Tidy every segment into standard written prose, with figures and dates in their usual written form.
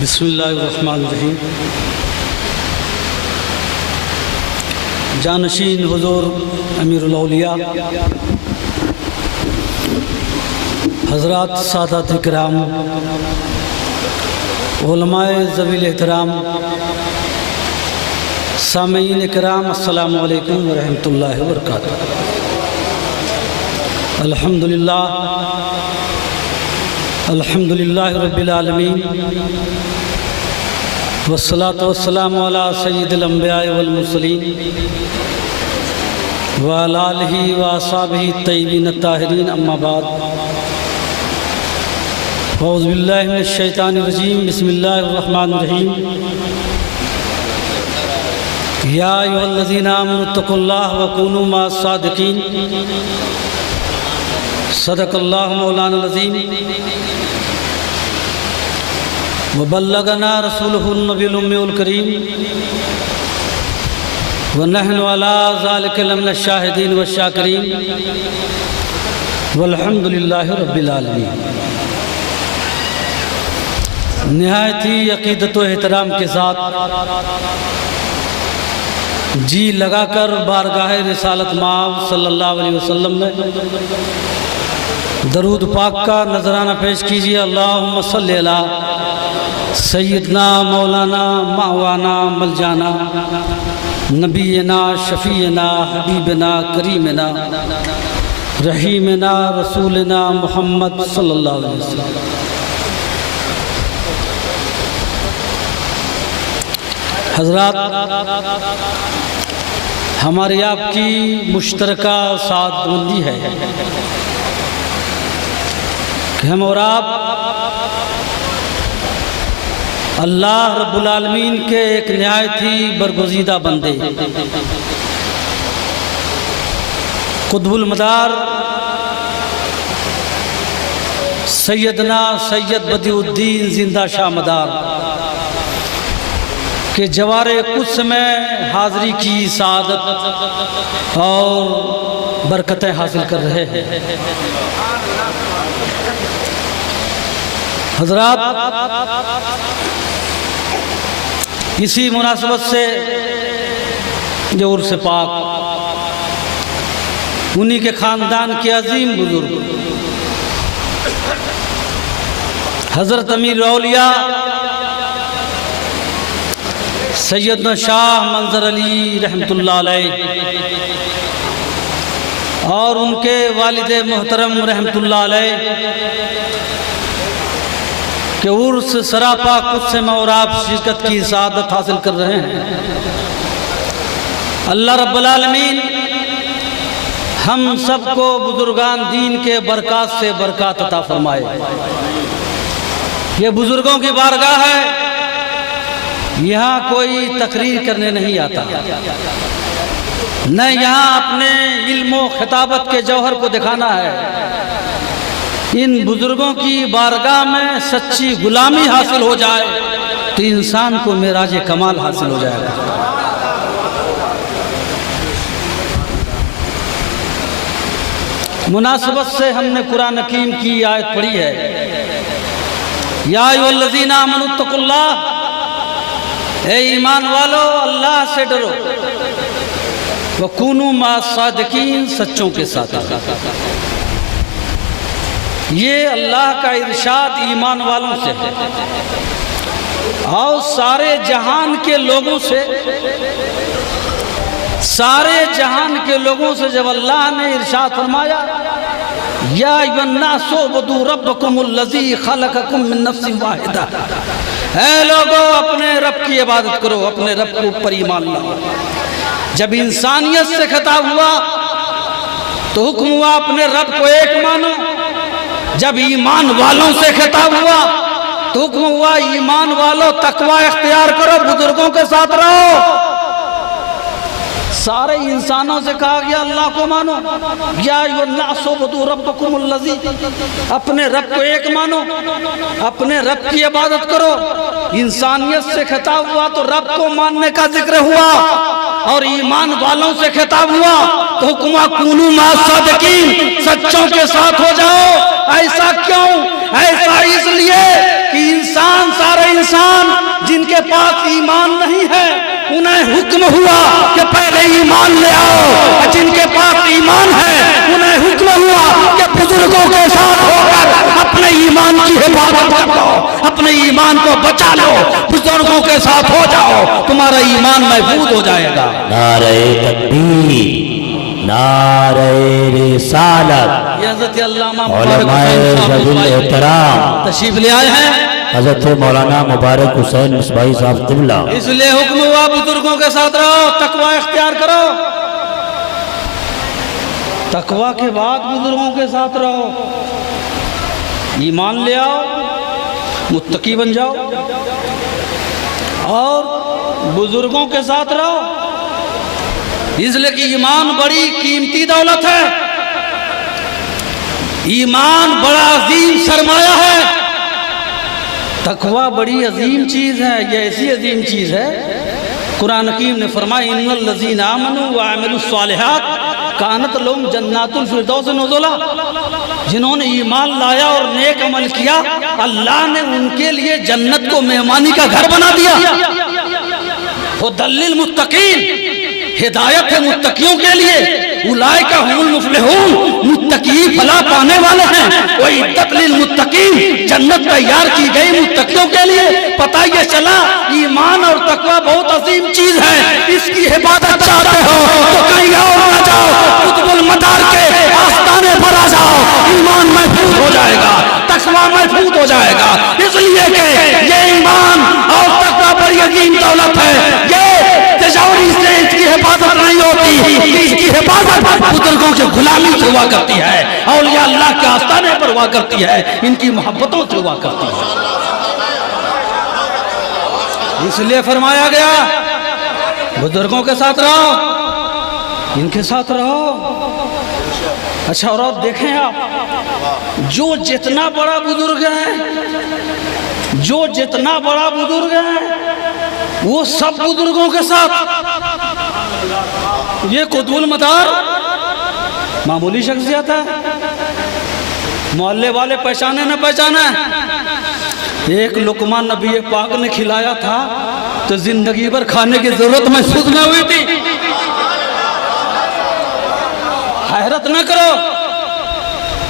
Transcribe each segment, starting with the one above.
बिस्मिल्लाहिर्रहमानिर्रहीम। जानशीन हुजूर अमीरुल औलिया हज़रात सादात इकराम, उलमाए ज़वील एहतराम, सामीन इकराम, अस्सलामु अलैकुम व रहमतुल्लाहि व बरकातुहू। अल्हम्दुलिल्लाह रब्बिल आलमीन वस्सलातु वस्सलामु अला सय्यिदिल अंबिया वल मुरसलीन व अला आलिहि व अस्हाबिहि तय्यबीन अत्ताहिरीन, अम्मा बाद। औज़ु बिल्लाहि मिनश शैतानिर रजीम, बिस्मिल्लाहिर रहमानिर रहीम। या अय्युहल्लज़ीना आमनु तक़ुल्लाह व कूनू मअस सादिक़ीन। सदक़ल्लाहु मौलाना अज़ीम व बल्लगना रसूलुहुन नबियुल उम्मियुल करीम व नहनु अला ज़ालिका लमिनश शाहिदीन व शाकिरीन वल्हम्दुलिल्लाहि रब्बिल आलमीन। निहायत ही अक़ीदत व एहतराम के साथ जी लगाकर बारगाह रिसालत माब सल्लल्लाहु अलैहि वसल्लम में दरूद पाक का नजराना पेश कीजिए। अल्लाहुम्मा सल्ली अला सय्यदना मौलाना मावाना मलजाना नबीना शफीना हबीबना करीमना रहीमना रसूलना मुहम्मद सल्लल्लाहु अलैहि वसल्लम। हज़रात, हमारी आपकी मुश्तरका सादबंदी है कि हम और आप अल्लाह रब्बुल आलमीन के एक निहायत ही बरगुज़ीदा बंदे, कुतुबुल मदार सैयदना सैयद बदिउद्दीन जिंदा शाह मदार के जवारे कुछ में हाज़री की सादत और बरकतें हासिल कर रहे हैं। हज़रात, इसी मुनासबत से जो उर्स पाक, उन्हीं के ख़ानदान के अजीम बुजुर्ग हज़रत अमीर औलिया सैयदना शाह मंजर अली रहमतुल्लाह अलैह और उनके वालिद मोहतरम रहमतुल्लाह अलैह के उर्स सरापा कुछ से में और आप शिरकत की सादत हासिल कर रहे हैं। अल्लाह रब्बुल आलमीन हम सबको बुजुर्गान दीन के बरक़ात से बरक़ात अता फरमाए। ये बुजुर्गों की बारगाह है, यहाँ कोई तकरीर करने नहीं आता, न यहाँ अपने इल्म व खिताबत के जौहर को दिखाना है। इन बुजुर्गों की बारगाह में सच्ची गुलामी हासिल हो जाए तो इंसान को मेराज कमाल हासिल हो जाएगा। मुनासबत से हमने कुरान हकीम की आयत पढ़ी है, या अय्युहल्लज़ीना आमनु तक़ुल्लाह, ए ईमान वालो अल्लाह से डरो, व कूनू मअस सादिक़ीन, सच्चों के साथ। ये अल्लाह का इरशाद ईमान वालों से है और सारे जहान के लोगों से, सारे जहान के लोगों से जब अल्लाह ने इरशाद फरमाया, या अय्युहन्नासु उ'बुदू रब्बकुमुल्लज़ी खलक़कुम मिन नफ्सिन वाहिदा, ऐ लोगों अपने रब की इबादत करो, अपने रब के ऊपर ईमान लाओ। जब इंसानियत से खिताब हुआ तो हुक्म हुआ अपने रब को एक मानो। जब ईमान वालों से खिताब हुआ तो हुक्म हुआ ईमान वालों तकवा इख्तियार करो, बुजुर्गों के साथ रहो। सारे इंसानों से कहा गया अल्लाह को मानो, या अय्युहन्नासु उ'बुदू रब्बकुमुल्लज़ी, अपने रब को एक मानो, अपने रब की इबादत करो। इंसानियत से खिताब हुआ तो रब को मानने का जिक्र हुआ, और ईमान वालों से खिताब हुआ तो हुक्म कूनू मअस सादिक़ीन, सच्चों के साथ हो जाओ। ऐसा क्यों? ऐसा इसलिए कि इंसान, सारे इंसान ईमान नहीं है उन्हें हुक्म हुआ कि पहले ईमान ले आओ, जिनके पास ईमान है उन्हें हुक्म हुआ कि बुजुर्गों के साथ होकर अपने ईमान की हिफाजत कर लो, अपने ईमान को बचा लो, बुजुर्गों के साथ हो जाओ, तुम्हारा ईमान महफूज हो जाएगा। नारे तकबीर, नारे रिसालत। हज़रत अल्लामा एहतराम तशरीफ ले आए हैं हज़रत मौलाना मुबारक हुसैन मिसबाही साहब क़िबला। इसलिए हुक्म हुआ बुजुर्गों के साथ रहो, तकवा इख्तियार करो, तकवा के बाद बुजुर्गों के साथ रहो, ईमान ले आओ, मुत्तकी बन जाओ और बुजुर्गों के साथ रहो, इसलिए कि ईमान बड़ी कीमती दौलत है, ईमान बड़ा अजीम सरमाया है, तकवा बड़ी अजीम चीज़ है। ये ऐसी अजीम चीज़ है, कुरान हकीम ने फरमाया इन्नल लज़ीना आमनू व अमिलुस सालिहात कानत लहुम जन्नातुल फिरदौस नुज़ुला। जिन्होंने ईमान लाया और नेक अमल किया, अल्लाह ने उनके लिए जन्नत को मेहमानी का घर बना दिया। हुदल्लिल मुत्तकीन, हिदायत है मुत्तकियों के लिए, उलाइका हुमुल मुफ्लिहून, मुत्तकी फलाह पाने वाले हैं। व इद्दत लिल मुत्तकीन, जन्नत तैयार की गई मुत्तकियों के लिए। पता ये चला ईमान और तकवा बहुत अजीम चीज है, इसकी हिफाजत चाहते हो तो कहीं और न जाओ, कुतुबुल मदार के आस्ताने पर आ जाओ, ईमान महफूज हो जाएगा, तकवा महफूज हो जाएगा। इसलिए कि ये ईमान और तकवा बड़ी अजीम दौलत है, ये तिजोरी से इसकी हिफाजत नहीं होती, इसकी हिफाजत बुजुर्गों की गुलामी से हुआ करती है, औलिया अल्लाह के आस्ताने पर हुआ करती है, इनकी मोहब्बतों से हुआ करती है। इसलिए फरमाया गया बुजुर्गों के साथ रहो, इनके साथ रहो। अच्छा, और देखें आप, जो जितना बड़ा बुजुर्ग है, जो जितना बड़ा बुजुर्ग है, वो सब बुजुर्गों के साथ। ये कुतुबुल मदार मामूली शख्सियत है, मोहल्ले वाले पहचाने न पहचाने। एक लुकमा नबी पाक ने खिलाया था तो जिंदगी भर खाने की जरूरत महसूस न हुई थी। हैरत न करो,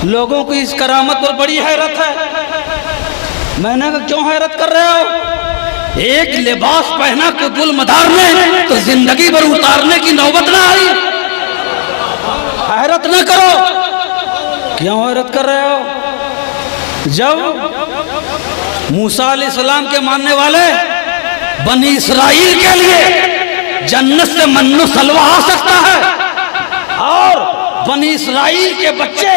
लोगों की इस करामत पर बड़ी हैरत है। मैंने कहा क्यों हैरत कर रहे हो? एक लिबास पहना कुतुबुल मदार ने तो जिंदगी भर उतारने की नौबत ना आई। हैरत न करो, क्यों हैरत कर रहे हो? जब मूसा अलैहिस्सलाम के मानने वाले बनी इसराइल के लिए जन्नत से मन्नो सलवा आ सकता है, और बनी इसराइल के बच्चे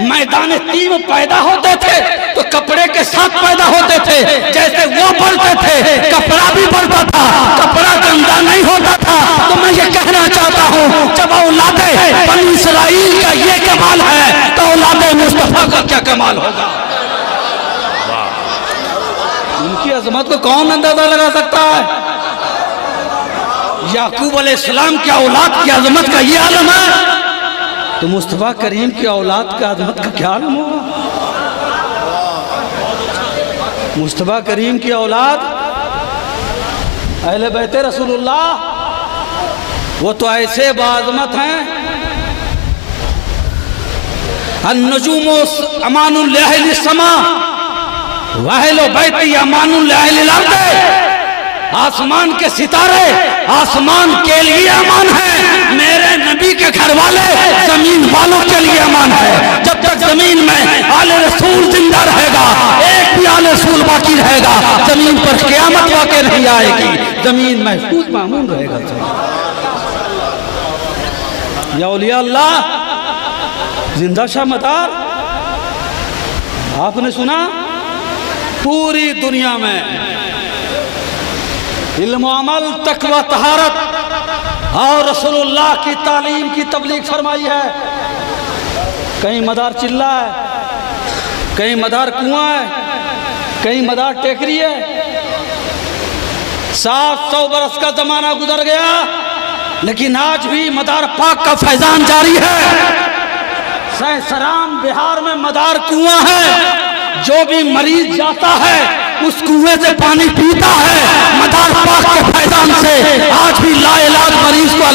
मैदान तीन में पैदा होते थे तो कपड़े के साथ पैदा होते थे, जैसे वो बढ़ते थे कपड़ा भी बढ़ता था, कपड़ा गंदा नहीं होता था। तो मैं ये कहना चाहता हूँ, जब औलादे बनी इसराइल का ये कमाल है तो औलादे मुस्तफा का क्या कमाल होगा। उनकी अजमत को कौन अंदाजा लगा सकता है? याकूब अलैहिस्सलाम की औलाद की अजमत का ये आलम है, तो मुस्तफा करीम की औलाद का अजमत का क्या आलम होगा? मुस्तफा करीम की औलाद अहले बैते रसूलुल्लाह, वो तो ऐसे बाज़मत हैं। अन्नुजूमु अमानुल लिअहलिस समा व अहलु बैती अमानुल लिअहलिल अर्द। आसमान के सितारे आसमान के लिए अमान है, मेरे नबी के घर वाले जमीन वालों के लिए अमान है। जब तक जमीन में आले रसूल जिंदा रहेगा, एक भी आले रसूल बाकी रहेगा, जमीन पर क़यामत वाक़ई नहीं आएगी, जमीन महफूज मामून रहेगा। या औलिया अल्लाह जिंदा शाह मदार, आपने सुना पूरी दुनिया में इल्म अमल तकवा तहारत और रसूलुल्लाह की तालीम की तबलीग फरमाई है। कहीं मदार चिल्ला है, कहीं मदार कुआं है, कहीं मदार टेकरी है। 700 बरस का जमाना गुजर गया, लेकिन आज भी मदार पाक का फैजान जारी है। सराम बिहार में मदार कुआं है, जो भी मरीज जाता है उस कुएं से पानी पीता है, मदार पाक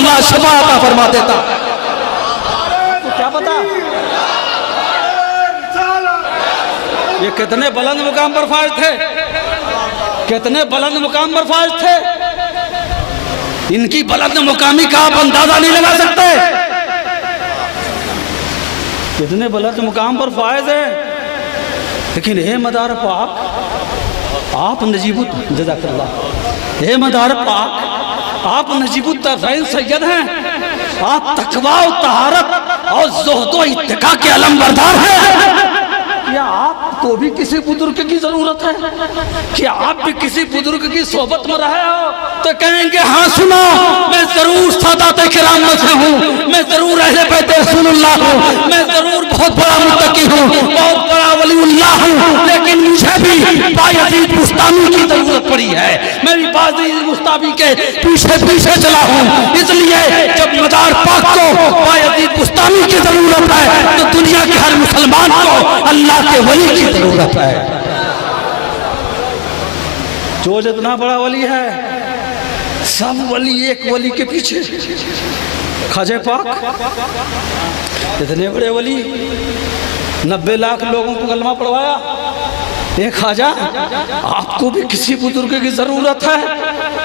अल्लाह शफा अता फरमा देता। तो क्या पता ये कितने बुलंद मुकाम पर फाइज थे, कितने बुलंद मुकाम पर फाइज थे। इनकी बुलंद मुकामी का आप अंदाजा नहीं लगा सकते, कितने बुलंद मुकाम पर फाइज है। लेकिन हे मदार पाक, आप नजीबुत जज़ाकल्लाह, हे मदार पाक आप नजीबुत तर्फ़ैन सैयद हैं, आप तकवा और तहारत और ज़ुहद और इत्तिका के अलमबरदार हैं। क्या आपको भी किसी बुजुर्ग की जरूरत है? क्या आप भी किसी बुजुर्ग की सोबत में रहे हो? तो कहेंगे हाँ सुनो, मैं जरूर सादात किराम में से हूँ, मैं जरूर अहले बैत रसूलुल्लाह हूँ, मैं जरूर बहुत बड़ा मुत्तकी हूँ, बहुत बड़ा वलीउल्लाह हूँ, लेकिन मुझे भी बायजीद बुस्तामी की जरूरत पड़ी है। मैं भी बायजीद बुस्तामी के पीछे पीछे चला हूँ। इसलिए जब मदार पाक को बायजीद बुस्तामी की जरूरत है तो दुनिया के हर मुसलमान को अल्लाह के वली की जरूरत है। जो जितना बड़ा वली है, सब वली एक वली के पीछे। ख्वाजा पाक इतने बड़े वली, 90 लाख लोगों को कलमा पढ़वाया। एक ख्वाजा आपको भी किसी बुजुर्ग की जरूरत है?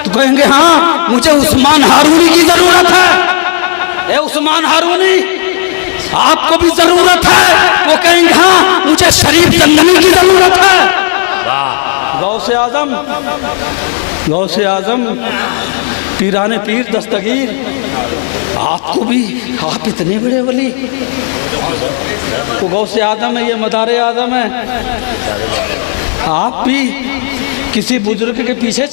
तो कहेंगे हाँ मुझे उस्मान हारूनी की जरूरत है। ए उस्मान हारूनी आपको भी जरूरत है? वो कहेंगे हाँ मुझे शरीफ जंदनी की जरूरत है। गौसे आजम, गौसे आजम, पीराने पीर दस्तगीर, आपको भी, आप इतने बड़े वली। तो गौसे आजम है, ये मदारे आजम है, आप भी किसी बुजुर्ग के पीछे